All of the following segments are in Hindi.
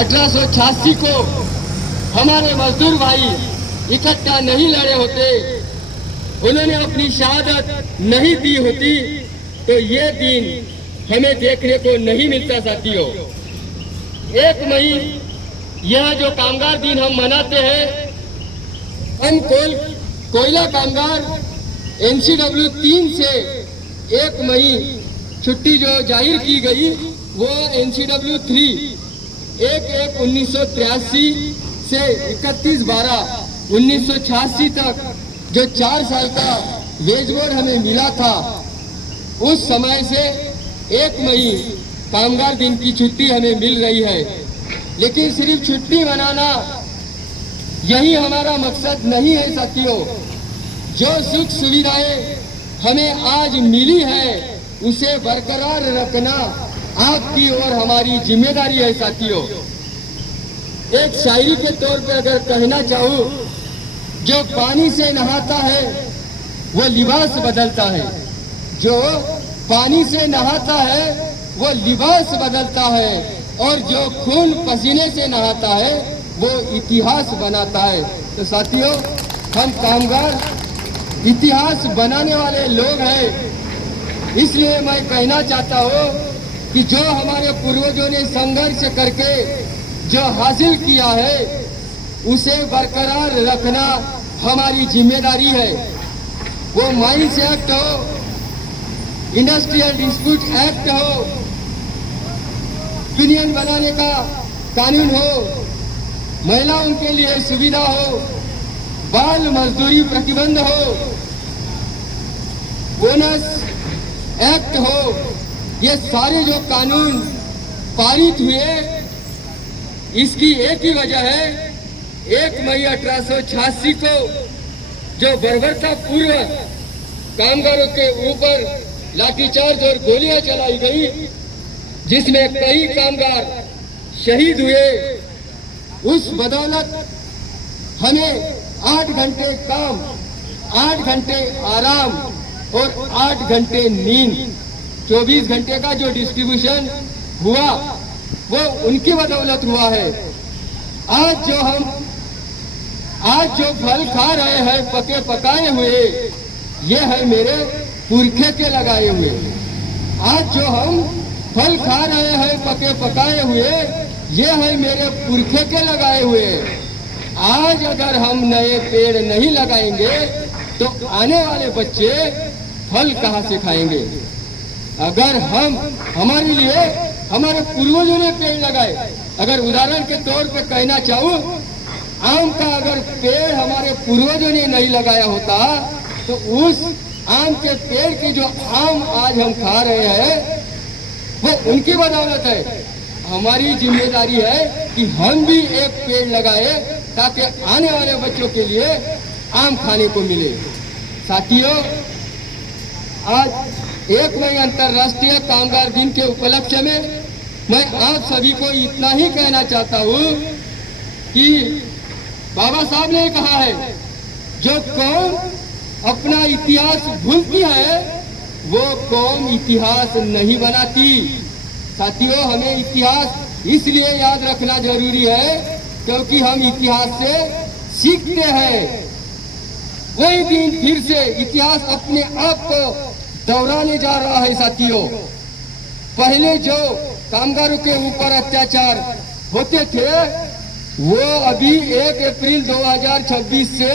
1886 को हमारे मजदूर भाई इकट्ठा नहीं लड़े होते, उन्होंने अपनी शहादत नहीं दी होती, तो ये दिन हमें देखने को नहीं मिलता साथियों। 1 मई यह जो कामगार दिन हम मनाते हैं, हम कोयला कामगार NCW 3 से 1 मई छुट्टी जो जाहिर की गई वो NCW 3 1/1/1983 से 31/12/1986 तक जो 4 साल का वेज बोर्ड हमें मिला था, उस समय से 1 मई कामगार दिन की छुट्टी हमें मिल रही है। लेकिन सिर्फ छुट्टी मनाना यही हमारा मकसद नहीं है साथियों। जो सुख सुविधाएं हमें आज मिली है उसे बरकरार रखना आपकी और हमारी जिम्मेदारी है साथियों। एक शायरी के तौर पे अगर कहना चाहूँ, जो पानी से नहाता है वो लिबास बदलता है, जो पानी से नहाता है वो लिबास बदलता है, और जो खून पसीने से नहाता है वो इतिहास बनाता है। तो साथियों, हम कामगार इतिहास बनाने वाले लोग हैं। इसलिए मैं कहना चाहता हूँ कि जो हमारे पूर्वजों ने संघर्ष करके जो हासिल किया है उसे बरकरार रखना हमारी जिम्मेदारी है। वो माइंस एक्ट हो, इंडस्ट्रियल डिस्प्यूट एक्ट हो, यूनियन बनाने का कानून हो, महिलाओं के लिए सुविधा हो, बाल मजदूरी प्रतिबंध हो, बोनस एक्ट हो, ये सारे जो कानून पारित हुए, इसकी एक ही वजह है, 1 मई 1886 को जो बर्बरता पूर्व कामगारों के ऊपर लाठीचार्ज और गोलियां चलाई गई, जिसमें कई कामगार शहीद हुए, उस बदौलत हमें 8 घंटे काम, 8 घंटे आराम और 8 घंटे नींद, 24 घंटे का जो डिस्ट्रीब्यूशन हुआ वो उनकी बदौलत हुआ है। आज जो फल खा रहे हैं पके पकाए हुए, ये है मेरे पुरखे के लगाए हुए। आज जो हम फल खा रहे हैं पके पकाए हुए, ये है मेरे पुरखे के लगाए हुए। आज अगर हम नए पेड़ नहीं लगाएंगे तो आने वाले बच्चे फल कहाँ से खाएंगे। अगर हम हमारे लिए हमारे पूर्वजों ने पेड़ लगाए, अगर उदाहरण के तौर पे कहना चाहूँ, आम का अगर पेड़ हमारे पूर्वजों ने नहीं लगाया होता तो उस आम के पेड़ के जो आम आज हम खा रहे हैं वो उनकी बदौलत है। हमारी जिम्मेदारी है कि हम भी एक पेड़ लगाए ताकि आने वाले बच्चों के लिए आम खाने को मिले। साथियों, आज 1 मई अंतर्राष्ट्रीय कामगार दिन के उपलक्ष्य में मैं आप सभी को इतना ही कहना चाहता हूँ कि बाबा साहब ने कहा है, जो कौम अपना इतिहास भूलती है वो कौम इतिहास नहीं बनाती। साथियों, हमें इतिहास इसलिए याद रखना जरूरी है क्योंकि हम इतिहास से सीखते हैं। वही दिन फिर से इतिहास अपने आप को दोहराने जा रहा है। साथियों, पहले जो कामगारों के ऊपर अत्याचार होते थे वो अभी 1 अप्रैल 2026 से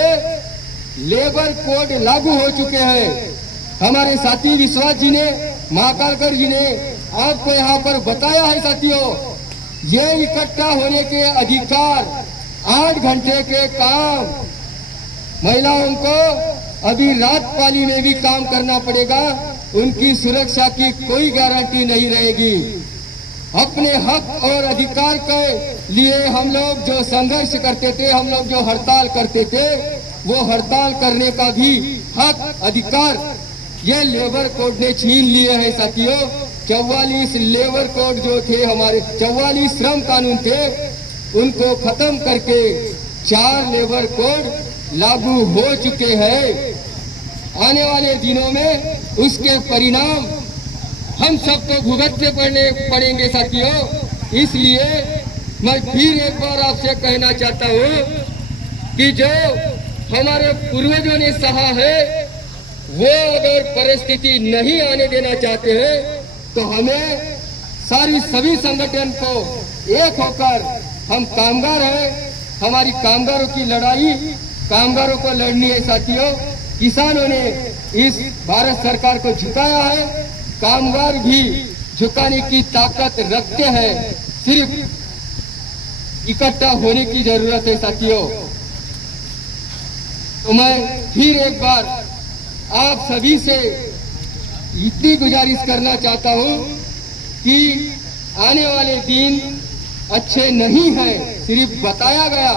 लेबर कोड लागू हो चुके हैं। हमारे साथी विश्वास जी ने, महाकालकर जी ने आपको यहाँ पर बताया है। साथियों, ये इकट्ठा होने के अधिकार, 8 घंटे के काम, महिलाओं को अभी रात पाली में भी काम करना पड़ेगा, उनकी सुरक्षा की कोई गारंटी नहीं रहेगी। अपने हक और अधिकार के लिए हम लोग जो संघर्ष करते थे, हम लोग जो हड़ताल करते थे, वो हड़ताल करने का भी हक, अधिकार ये लेबर कोड ने छीन लिए हैं। साथियों, 44 लेबर कोड जो थे, हमारे 44 श्रम कानून थे, उनको खत्म करके 4 लेबर कोड लागू हो चुके हैं। आने वाले दिनों में उसके परिणाम हम सबको भुगतने पड़ेंगे। साथियों, इसलिए मैं फिर एक बार आपसे कहना चाहता हूँ कि जो हमारे पूर्वजों ने सहा है वो अगर परिस्थिति नहीं आने देना चाहते हैं तो हमें सभी संगठन को एक होकर, हम कामगार हैं, हमारी कामगारों की लड़ाई कामगारों को लड़नी है साथियों। किसानों ने इस भारत सरकार को झुकाया है, कामगार भी झुकाने की ताकत रखते हैं, सिर्फ इकट्ठा होने की जरूरत है साथियों। तो मैं फिर एक बार आप सभी से इतनी गुजारिश करना चाहता हूँ कि आने वाले दिन अच्छे नहीं हैं, सिर्फ बताया गया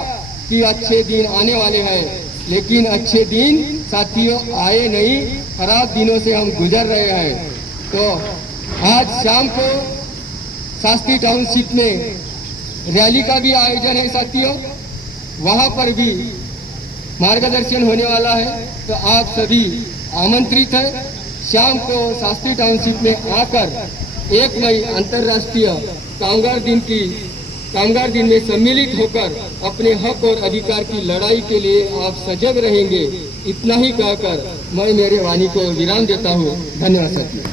कि अच्छे दिन आने वाले हैं, लेकिन अच्छे दिन साथियों आए नहीं, खराब दिनों से हम गुजर रहे हैं। तो आज शाम को शास्त्री टाउनशिप में रैली का भी आयोजन है साथियों, वहां पर भी मार्गदर्शन होने वाला है, तो आप सभी आमंत्रित हैं। शाम को शास्त्री टाउनशिप में आकर 1 मई अंतर्राष्ट्रीय कामगार दिन में सम्मिलित होकर अपने हक और अधिकार की लड़ाई के लिए आप सजग रहेंगे। इतना ही कहकर मैं मेरे वाणी को विराम देता हूँ। धन्यवाद साथियों।